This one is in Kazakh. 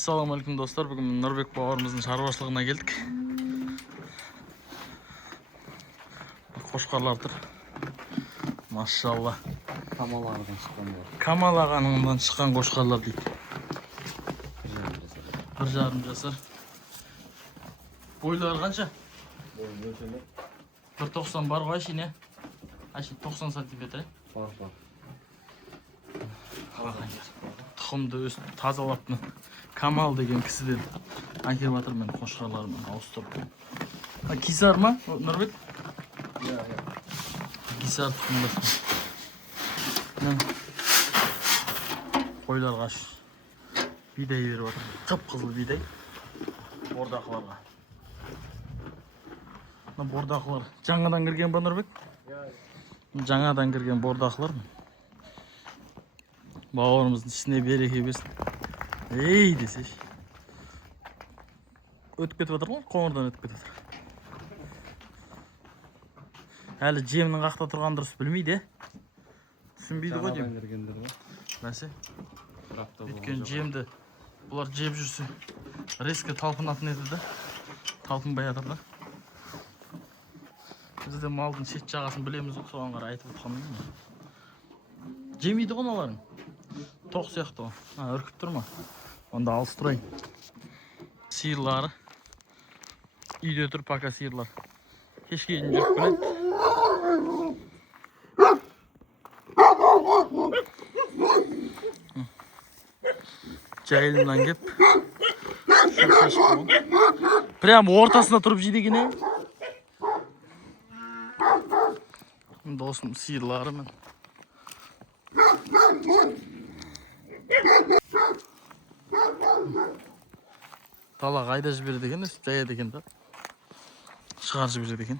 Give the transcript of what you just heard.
Assalamualaikum dostlar. Bugün Nurbek bauırımızın şarubaşlığına geldik. Qo'shqarlardir. Maşallah. Kamal ağanından çıkan qo'shqarlar deydi. 1,5 жасар. Boyları qancha? Boyu 1,90 бар ғой әшейін. Әшейін 90 сантиметр. Бар. Тұқымды өстіп тазалапты. Камал деген кісіден әкеліп жатыр мен қошқарларыммен ауыстырып. Кисар ма, Нұрбек? Иә. Кисар тұқымдасың. Қойларға бидай беріп жатыр. Қып-қызыл бидай. Бордақыларға. Бордақылар жаңадан кірген ба, Нұрбек? Жаңадан кірген бордақылар. Бауырымыздың ішіне береке берсін. Ей десеш. Өтіп кетіп жатыр ғой, қоңырдан өтіп кетіп жатыр. Әлі жемнің қақта тұрған дұрыс білмейді. Түсінбейді ғой деймін. Бәсе? Өйткені жемді бұлар жеп жүрсе резко талпынатын еді да. Талпынбай жатыр да. Біз де малдың шет жағасын білеміз ғой, соған қарай айтып отқанмын. Жемейді ғой оларын. Тоқ сияқты ғой. Үркіп тұр ма? Онда алыс тұрайын. Сиырлары. Үйде тұр пока сиырлар. Кешке дейін жүріп келеді. Жайылымнан кеп. Прям ортасына тұрып жейді екен. Досым сиырлары мен. Тала қайда жібереді екен, жаяды екен да. Шығар жібереді екен.